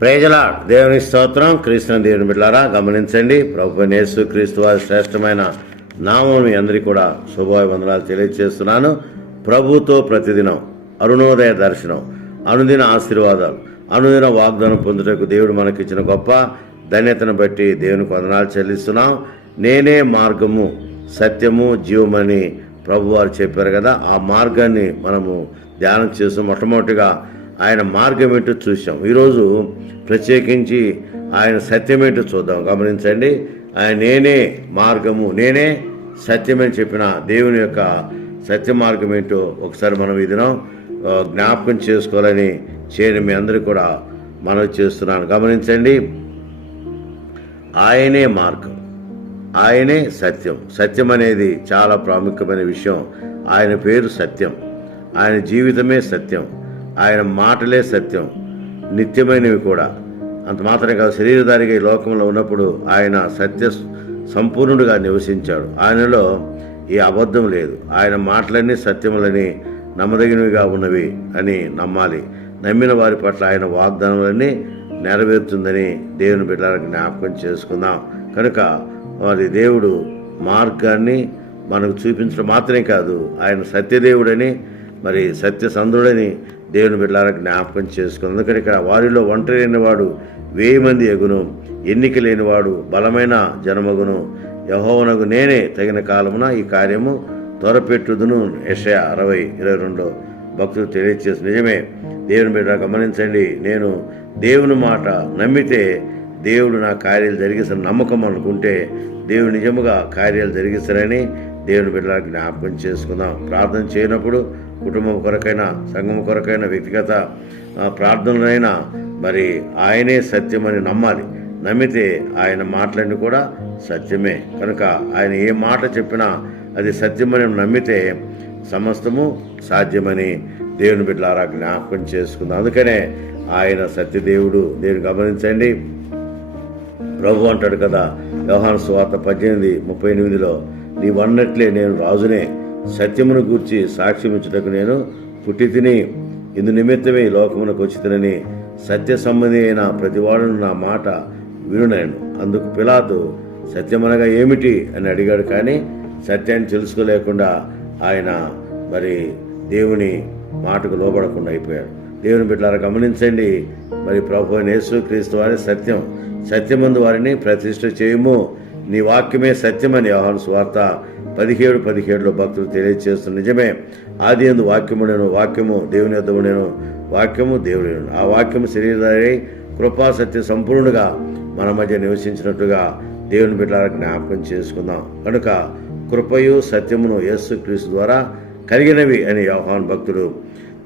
ప్రేజలా దేవుని స్తోత్రం. కృష్ణ దేవుని బిడ్డారా గమనించండి. ప్రభు నేసు క్రీస్తు వారి శ్రేష్టమైన నామం మీ అందరికీ కూడా శుభాభివందనాలు తెలియజేస్తున్నాను ప్రభుతో ప్రతిదినం అరుణోదయ దర్శనం అనుదిన ఆశీర్వాదాలు అనుదిన వాగ్దానం పొందుటకు దేవుడు మనకిచ్చిన గొప్ప ధన్యతను బట్టి దేవునికి వందనాలు చెల్లిస్తున్నాం. నేనే మార్గము సత్యము జీవమని ప్రభువారు చెప్పారు కదా. ఆ మార్గాన్ని మనము ధ్యానం చేస్తూ మొట్టమొదటిగా ఆయన మార్గం ఏంటో చూసాం ఈరోజు ప్రత్యేకించి ఆయన సత్యం ఏంటో చూద్దాం. గమనించండి. ఆయన నేనే మార్గము నేనే సత్యమని చెప్పిన దేవుని యొక్క సత్య మార్గం ఏంటో ఒకసారి మనం ఈ జ్ఞాపకం చేసుకోవాలని చేయని మీ అందరికీ కూడా మనవి చేస్తున్నాను. గమనించండి. ఆయనే మార్గం ఆయనే సత్యం. సత్యం అనేది చాలా ప్రాముఖ్యమైన విషయం. ఆయన పేరు సత్యం. ఆయన జీవితమే సత్యం. ఆయన మాటలే సత్యం నిత్యమైనవి కూడా. అంత మాత్రమే కాదు శరీరధారిగా ఈ లోకంలో ఉన్నప్పుడు ఆయన సత్య సంపూర్ణుడిగా నివసించాడు. ఆయనలో ఈ అబద్ధం లేదు. ఆయన మాటలన్నీ సత్యములని నమ్మదగినవిగా ఉన్నవి అని నమ్మాలి. నమ్మిన వారి పట్ల ఆయన వాగ్దానములన్నీ నెరవేరుతుందని దేవుని బిడ్డలకు జ్ఞాపకం చేసుకుందాం. కనుక వారి దేవుడు మార్గాన్ని మనకు చూపించడం మాత్రమే కాదు ఆయన సత్యదేవుడని మరి సత్యసంధుడని దేవుని బిడ్డలారా జ్ఞాపకం చేసుకుని అందుకని ఇక్కడ వారిలో ఒంటరి లేనివాడు వెయ్యి మంది ఎగును ఎన్నిక లేనివాడు బలమైన జనమగును. యహోవనకు నేనే తగిన కాలమున ఈ కార్యము త్వరపెట్టుదును. యషయ అరవై ఇరవై రెండు భక్తులు తెలియచేసి నిజమే దేవుని బిడ్డ గమనించండి నేను దేవుని మాట నమ్మితే దేవుడు నా కార్యాలు జరిగిస్తాను నమ్మకం అనుకుంటే దేవుడు నిజముగా కార్యాలు జరిగిస్తారని దేవుని బిడ్డలకు జ్ఞాపకం చేసుకుందాం. ప్రార్థన చేయనప్పుడు కుటుంబం కొరకైనా సంఘం కొరకైనా వ్యక్తిగత ప్రార్థనలైనా మరి ఆయనే సత్యమని నమ్మాలి. నమ్మితే ఆయన మాటలన్నీ కూడా సత్యమే. కనుక ఆయన ఏ మాట చెప్పినా అది సత్యమని నమ్మితే సమస్తము సాధ్యమని దేవుని బిడ్డలారా జ్ఞాపకం చేసుకుందాం. అందుకనే ఆయన సత్యదేవుడు దేవుని గమనించండి. ప్రభు అంటాడు కదా వ్యవహార స్వార్థ పద్దెనిమిది ముప్పై ఎనిమిదిలో నీవన్నట్లే నేను రాజునే సత్యమును గూర్చి సాక్ష్యమించుటకు నేను పుట్టి తిని ఇందు నిమిత్తమే ఈ లోకమునకు వచ్చి తినని సత్య సంబంధి అయిన ప్రతివాడును నా మాట వినునాయను అందుకు పిలాతు సత్యమనగా ఏమిటి అని అడిగాడు కానీ సత్యాన్ని తెలుసుకోలేకుండా ఆయన మరి దేవుని మాటకు లోబడకుండా అయిపోయాడు. దేవుని బిడ్డలారా గమనించండి మరి ప్రభు యేసు క్రీస్తు వారి సత్యం సత్యమందు వారిని ప్రతిష్ట చేయము. నీ వాక్యమే సత్యమని యోహాను స్వార్త పదిహేడు పదిహేడులో భక్తులు తెలియజేస్తున్న నిజమే ఆది ఎందు వాక్యముడేను వాక్యము దేవుని యొద్దముడేను వాక్యము దేవుడేను ఆ వాక్యము శరీరధారి కృపా సత్య సంపూర్ణుడుగా మన మధ్య నివసించినట్టుగా దేవుని బిడ్డలకు జ్ఞాపకం చేసుకుందాం. కనుక కృపయు సత్యమును యేసుక్రీస్తు ద్వారా కలిగినవి అని యోహాన్ భక్తుడు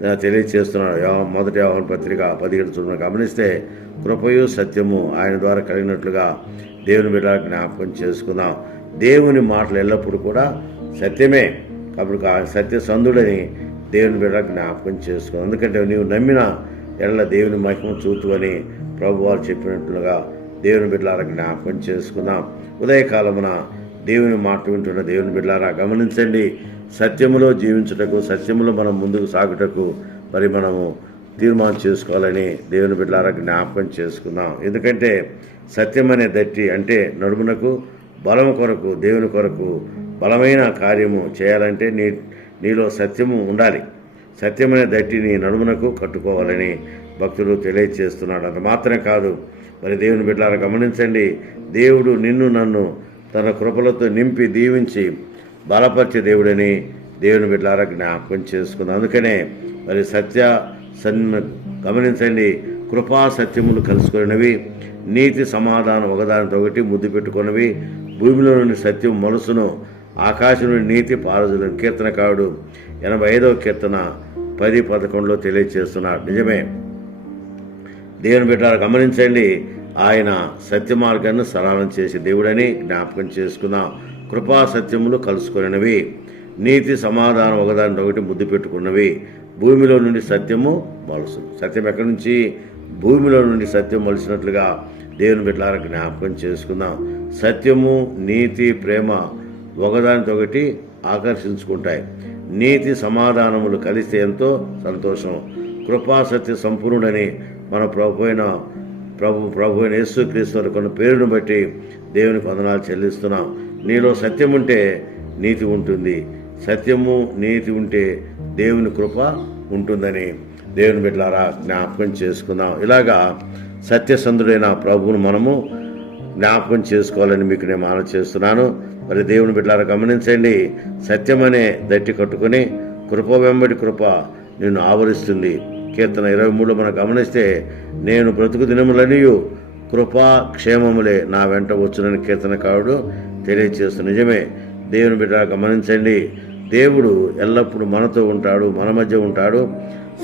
తెలియచేస్తున్నాడు తెలియజేస్తున్నాడు మొదటి యోహాన్ పత్రిక పదిహేడు చూడడం గమనిస్తే కృపయు సత్యము ఆయన ద్వారా కలిగినట్లుగా దేవుని బిడ్డ జ్ఞాపకం చేసుకుందాం. దేవుని మాటలు ఎల్లప్పుడూ కూడా సత్యమే. కాబట్టి సత్య సంధుడని దేవుని బిడ్డ జ్ఞాపకం చేసుకుందాం. ఎందుకంటే నీవు నమ్మిన ఎల్ల దేవుని మహిమ చూతు అని ప్రభు వారు చెప్పినట్లుగా దేవుని బిడ్డలారా జ్ఞాపకం చేసుకుందాం. ఉదయకాలమున దేవుని మాట వింటున్న దేవుని బిడ్డలారా గమనించండి. సత్యములో జీవించుటకు సత్యములో మనం ముందుకు సాగుటకు మరి మనము తీర్మానం చేసుకోవాలని దేవుని బిడ్డలారా జ్ఞాపకం చేసుకున్నాం. ఎందుకంటే సత్యం అనే దట్టి అంటే నడుమునకు బలం కొరకు దేవుని కొరకు బలమైన కార్యము చేయాలంటే నీ నీలో సత్యము ఉండాలి. సత్యమైన దట్టి నీ నడుమునకు కట్టుకోవాలని భక్తుడు తెలియజేస్తున్నాడు అంత మాత్రమే కాదు. మరి దేవుని బిడ్డలారా గమనించండి. దేవుడు నిన్ను నన్ను తన కృపలతో నింపి దీవించి బలపరిచే దేవుడని దేవుని బిడ్డలారా జ్ఞాపకం చేసుకుందాం. అందుకనే మరి సత్య సన్ గమనించండి కృపా సత్యములు కలుసుకున్నవి నీతి సమాధానం ఒకదానితో ఒకటి ముద్దు పెట్టుకున్నవి భూమిలో నుండి సత్యం మనసును ఆకాశం నుండి నీతి పారదులను కీర్తనకారుడు ఎనభై ఐదవ కీర్తన పది పదకొండులో తెలియజేస్తున్నాడు నిజమే. దేవుని బిడ్డారు గమనించండి ఆయన సత్య మార్గాన్ని సరళం చేసి దేవుడని జ్ఞాపకం చేసుకుందాం. కృపా సత్యములు కలుసుకున్నవి. నీతి సమాధానం ఒకదాని ఒకటి ముద్దు పెట్టుకున్నవి. భూమిలో నుండి సత్యము మలుసు సత్యం ఎక్కడి నుంచి? భూమిలో నుండి సత్యం మలిసినట్లుగా దేవుని బిడ్డలారా జ్ఞాపకం చేసుకుందాం. సత్యము నీతి ప్రేమ ఒకదానితో ఒకటి ఆకర్షించుకుంటాయి. నీతి సమాధానములు కలిస్తే ఎంతో సంతోషం. కృపా సత్య సంపూర్ణుడని మన ప్రభు అయిన ప్రభు ప్రభు అయిన యేసు క్రీస్తు కొన్న పేరును బట్టి దేవుని వందనాలు చెల్లిస్తున్నాం. నీలో సత్యం ఉంటే నీతి ఉంటుంది. సత్యము నీతి ఉంటే దేవుని కృప ఉంటుందని దేవుని బిడ్డలారా జ్ఞాపకం చేసుకుందాం. ఇలాగా సత్యసంధుడైన ప్రభువును మనము జ్ఞాపకం చేసుకోవాలని మీకు నేను మనవి చేస్తున్నాను. మరి దేవుని బిడ్డలారా గమనించండి సత్యం అనే దట్టి కట్టుకొని కృప వెంబడి కృప నిన్ను ఆవరిస్తుంది. కీర్తన ఇరవై మూడు మనం గమనిస్తే నేను బ్రతుకు దినములనియు కృపా క్షేమములే నా వెంట వచ్చునని కీర్తనకారుడు తెలియచేస్తూ నిజమే దేవుని బిడ్డ గమనించండి. దేవుడు ఎల్లప్పుడూ మనతో ఉంటాడు మన మధ్య ఉంటాడు.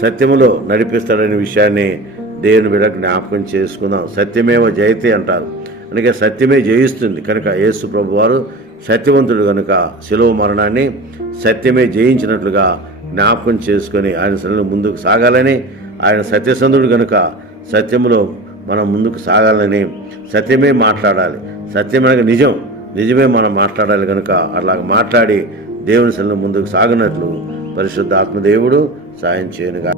సత్యములో నడిపిస్తాడనే విషయాన్ని దేవుని బిడ్డ జ్ఞాపకం చేసుకుందాం. సత్యమేవ జయతే అంటారు. అందుకే సత్యమే జయిస్తుంది. కనుక యేసు ప్రభు వారు సత్యవంతుడు కనుక శిలువ మరణాన్ని సత్యమే జయించినట్లుగా జ్ఞాపకం చేసుకొని ఆయన సన్నిధిలో ముందుకు సాగాలని ఆయన సత్యసంధుడు కనుక సత్యములో మనం ముందుకు సాగాలని సత్యమే మాట్లాడాలి. సత్యమనగా నిజం. నిజమే మనం మాట్లాడాలి కనుక అలాగ మాట్లాడి దేవుని సన్నిధిలో ముందుకు సాగినట్లు పరిశుద్ధ ఆత్మదేవుడు సాయం చేయనుగా